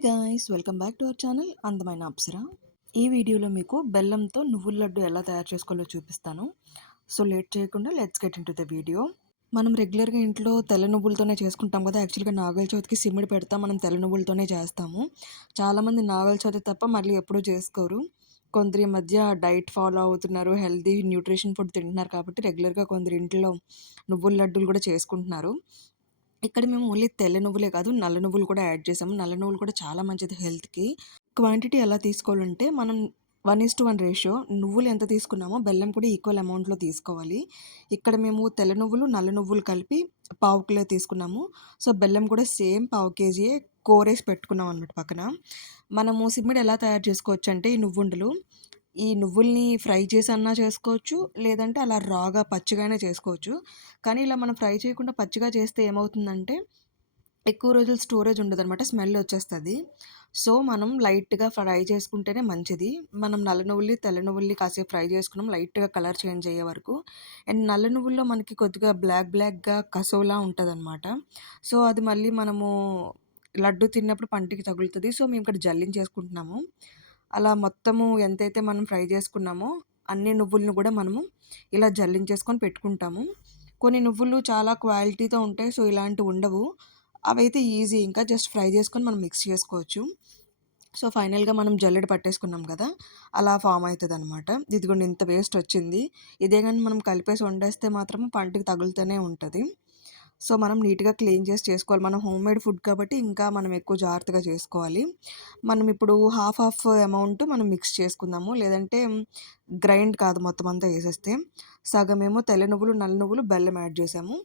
Guys, welcome back to our channel అందమైన అప్సరా. ఈ వీడియోలో మీకు బెల్లంతో నువ్వుల లడ్డు ఎలా తయారు చేసుకోవాలో చూపిస్తాను. సో లేట్ చేయకుండా let's get into the video. మనం రెగ్యులర్గా ఇంట్లో తెల్ల నువ్వులతోనే చేసుకుంటాం కదా. యాక్చువల్గా నాగల చవితికి సిమ్మిడి పెడతా మనం తెల్ల నువ్వులతోనే చేస్తాము. చాలామంది నాగల చవితి తప్ప మళ్ళీ ఎప్పుడూ చేసుకోరు. కొందరు ఈ మధ్య డైట్ ఫాలో అవుతున్నారు, హెల్తీ న్యూట్రిషన్ ఫుడ్ తింటున్నారు కాబట్టి రెగ్యులర్గా కొందరు ఇంట్లో నువ్వుల లడ్డూలు కూడా చేసుకుంటున్నారు. ఇక్కడ మేము ఓన్లీ తెల్ల నువ్వులే కాదు, నల్ల నువ్వులు కూడా యాడ్ చేసాము. నల్ల నువ్వులు కూడా చాలా మంచిది హెల్త్‌కి. క్వాంటిటీ ఎలా తీసుకోవాలంటే మనం 1:1 రేషియో నువ్వులు ఎంత తీసుకున్నామో బెల్లం కూడా ఈక్వల్ అమౌంట్‌లో తీసుకోవాలి. ఇక్కడ మేము తెల్ల నువ్వులు, నల్ల నువ్వులు కలిపి పావు కిలో తీసుకున్నాము. సో, బెల్లం కూడా సేమ్ పావు కేజీయే కోరేసి పెట్టుకున్నాం అన్నమాట పక్కన. మనము సిమ్మిడి ఎలా తయారు చేసుకోవచ్చంటే ఈ నువ్వుండలు ఈ నువ్వుల్ని ఫ్రై చేసన్నా చేసుకోవచ్చు. లేదంటే అలా రాగా పచ్చిగానే చేసుకోవచ్చు. కానీ ఇలా మనం ఫ్రై చేయకుండా పచ్చిగా చేస్తే ఏమవుతుందంటే, ఎక్కువ రోజులు స్టోరేజ్ ఉండదనమాట. స్మెల్ వచ్చేస్తది. సో, మనం లైట్‌గా ఫ్రై చేసుకుంటేనే మంచిది. మనం నల్ల నువ్వుల్ని, తెల్ల నువ్వుల్ని కాసేపు ఫ్రై చేసుకున్నాం లైట్‌గా కలర్ చేంజ్ అయ్యే వరకు. అండ్ నల్ల నువ్వుల్లో మనకి కొద్దిగా బ్లాక్‌గా కసవులా ఉంటదనమాట. సో, అది మళ్ళీ మనము లడ్డు తిన్నప్పుడు పంటికి తగులుతది. సో, మేము ఇక్కడ జల్లించేసుకుంటున్నాము. అలా మొత్తము ఎంతైతే మనం ఫ్రై చేసుకున్నామో అన్ని నువ్వులను కూడా మనము ఇలా జల్లించేసుకొని పెట్టుకుంటాము. కొన్ని నువ్వులు చాలా క్వాలిటీతో ఉంటాయి. సో, ఇలాంటివి ఉండవు. అవైతే ఈజీ, ఇంకా జస్ట్ ఫ్రై చేసుకొని మనం మిక్స్ చేసుకోవచ్చు. సో, ఫైనల్‌గా మనం జల్లెడ పట్టేసుకున్నాం కదా! అలా ఫామ్ అయితదనమాట. ఇదిగోండి ఇంత వేస్ట్ వచ్చింది. ఇదే గాని మనం కలిపేసి వండేస్తే మాత్రం పంటికి తగులుతూనే ఉంటది. సో, మనం నీట్‌గా క్లీన్ చేసి చేసుకోవాలి. మనం హోమ్‌మేడ్ ఫుడ్ కాబట్టి ఇంకా మనం ఎక్కువ జాగ్రత్తగా చేసుకోవాలి. మనం ఇప్పుడు హాఫ్ అమౌంట్ మనం మిక్స్ చేసుకుందాము. లేదంటే గ్రైండ్ కాదు మొత్తం అంతా ఏసేస్తే. సగమేమో తెల్ల నువ్వులు, నల్ల నువ్వులు, బెల్లం యాడ్ చేసాము.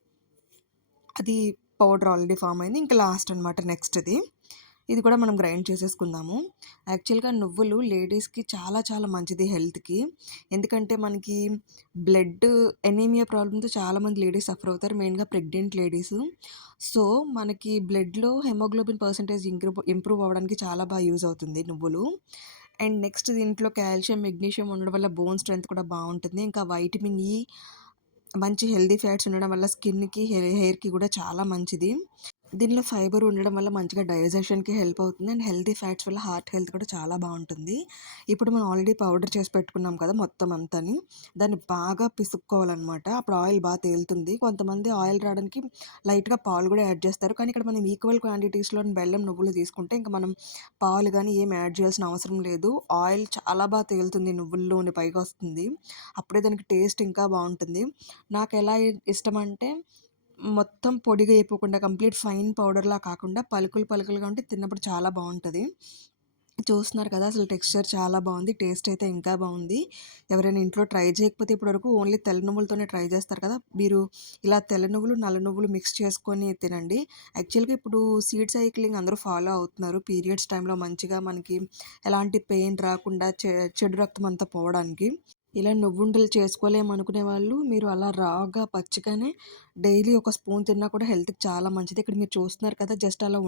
అది పౌడర్ ఆల్రెడీ ఫామ్ అయింది. ఇంకా లాస్ట్ అనమాట నెక్స్ట్‌ది. ఇది కూడా మనం గ్రైండ్ చేసేసుకుందాము. యాక్చువల్‌గా నువ్వులు లేడీస్‌కి చాలా చాలా మంచిది హెల్త్‌కి. ఎందుకంటే మనకి బ్లడ్ ఎనీమియా ప్రాబ్లమ్‌తో చాలామంది లేడీస్ సఫర్ అవుతారు. మెయిన్‌గా ప్రెగ్నెంట్ లేడీసు. సో, మనకి బ్లడ్‌లో హిమోగ్లోబిన్ పర్సెంటేజ్ ఇంప్రూవ్ అవ్వడానికి చాలా బాగా యూజ్ అవుతుంది నువ్వులు. అండ్ నెక్స్ట్ దీంట్లో కాల్షియం, మెగ్నీషియం ఉండడం వల్ల బోన్ స్ట్రెంత్ కూడా బావుంటుంది. ఇంకా వైటమిన్ ఈ, మంచి హెల్తీ ఫ్యాట్స్ ఉండడం వల్ల స్కిన్‌కి, హెయిర్‌కి కూడా చాలా మంచిది. దీనిలో ఫైబర్ ఉండడం వల్ల మంచిగా డైజెషన్‌కి హెల్ప్ అవుతుంది. అండ్ హెల్తీ ఫ్యాట్స్ వల్ల హార్ట్ హెల్త్ కూడా చాలా బావుంటుంది. ఇప్పుడు మనం ఆల్రెడీ పౌడర్ చేసి పెట్టుకున్నాం కదా మొత్తం అంతాని. దాన్ని బాగా పిసుక్కోవాలనమాట. అప్పుడు ఆయిల్ తేలుతుంది. కొంతమంది ఆయిల్ రావడానికి లైట్‌గా పాలు కూడా యాడ్ చేస్తారు. కానీ ఇక్కడ మనం ఈక్వల్ క్వాంటిటీస్‌లో బెల్లం, నువ్వులు తీసుకుంటే ఇంక మనం పాలు గానీ ఏం యాడ్ చేయాల్సిన అవసరం లేదు. ఆయిల్ చాలా తేలుతుంది. నువ్వుల నూనె పైకొస్తుంది. అప్పుడే దానికి టేస్ట్ ఇంకా బావుంటుంది. నాకెలా ఇష్టమంటే మొత్తం పొడిగా అయిపోకుండా కంప్లీట్ ఫైన్ పౌడర్‌లా కాకుండా పలుకులుగా ఉంటే తిన్నప్పుడు చాలా బావుంటది. చూస్తున్నారు కదా! అసలు టెక్స్చర్ చాలా బావుంది. టేస్ట్ అయితే ఇంకా బావుంది. ఎవరైనా ఇంట్లో ట్రై చేయకపోతే ఇప్పటివరకు ఓన్లీ తెల్ల నువ్వులతోనే ట్రై చేస్తారు కదా! మీరు ఇలా తెల్ల నువ్వులు, నల్ల నువ్వులు మిక్స్ చేసుకొని తినండి. యాక్చువల్‌గా ఇప్పుడు సీడ్ సైక్లింగ్ అందరూ ఫాలో అవుతున్నారు. పీరియడ్స్ టైంలో మంచిగా మనకి ఎలాంటి పెయిన్ రాకుండా చెడు రక్తం అంతా పోవడానికి. ఇలా నువ్వుండలు చేసుకోలేమనుకునే వాళ్ళు మీరు అలా రాగా పచ్చిగానే డైలీ ఒక స్పూన్ తిన్నా కూడా హెల్త్‌కి చాలా మంచిది. ఇక్కడ మీరు చూస్తున్నారు కదా! జస్ట్ అలా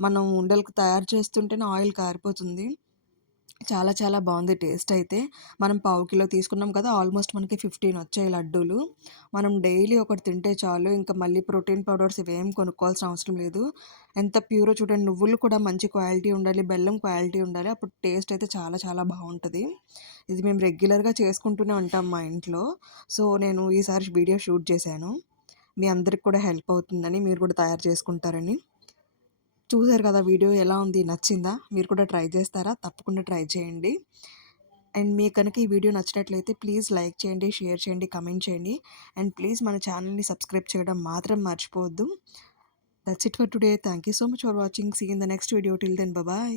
మనం ఉండలకు తయారు చేస్తుంటేనే ఆయిల్ కారిపోతుంది. చాలా చాలా బావుంది టేస్ట్ అయితే. మనం పావు కిలో తీసుకున్నాం కదా! ఆల్మోస్ట్ మనకి 15 వచ్చాయి లడ్డూలు. మనం డైలీ ఒకటి తింటే చాలు. ఇంకా మళ్ళీ ప్రోటీన్ పౌడర్స్ ఇవేం కొనుక్కోవాల్సిన అవసరం లేదు. ఎంత ప్యూరో చూడండి. నువ్వులు కూడా మంచి క్వాలిటీ ఉండాలి. బెల్లం క్వాలిటీ ఉండాలి. అప్పుడు టేస్ట్ అయితే చాలా చాలా బావుంటది. ఇది మేము రెగ్యులర్‌గా చేసుకుంటూనే ఉంటాం మా ఇంట్లో. సో, నేను ఈసారి వీడియో షూట్ చేశాను. మీ అందరికి కూడా హెల్ప్ అవుతుందని, మీరు కూడా తయారు చేసుకుంటారని. చూసారు కదా వీడియో ఎలా ఉంది? నచ్చిందా? మీరు కూడా ట్రై చేస్తారా? తప్పకుండా ట్రై చేయండి. అండ్ మీకు గనుక ఈ వీడియో నచ్చినట్లయితే ప్లీజ్ లైక్ చేయండి, షేర్ చేయండి, కామెంట్ చేయండి. అండ్ ప్లీజ్ మన ఛానల్‌ని సబ్స్క్రైబ్ చేయడం మాత్రం మర్చిపోవద్దు. That's it for today. Thank you so much for watching. See you in the next video. Till then by.